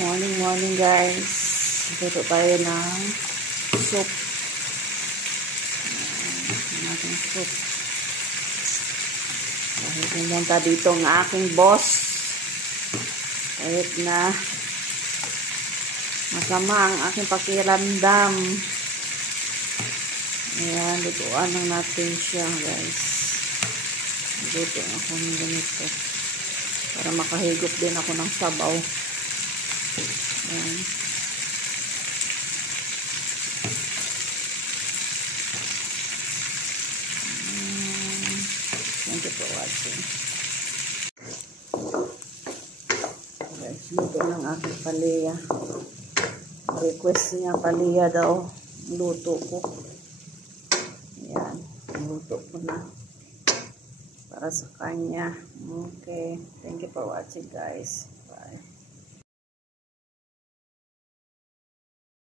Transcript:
Morning guys. Luto tayo ng soup. Ating soup. Kahit pumunta dito ang aking boss. Kahit na masama ang aking pakiramdam. Ayan, lutuan lang natin siya guys. Luto ako ng ganito. Para makahigop din ako ng sabaw. Ayan. Thank you for watching. Guys, luto ng aking palaya. Request niya palaya daw. Luto ko. Ayan. Luto ko na. Para sa kanya. Okay. Thank you for watching guys.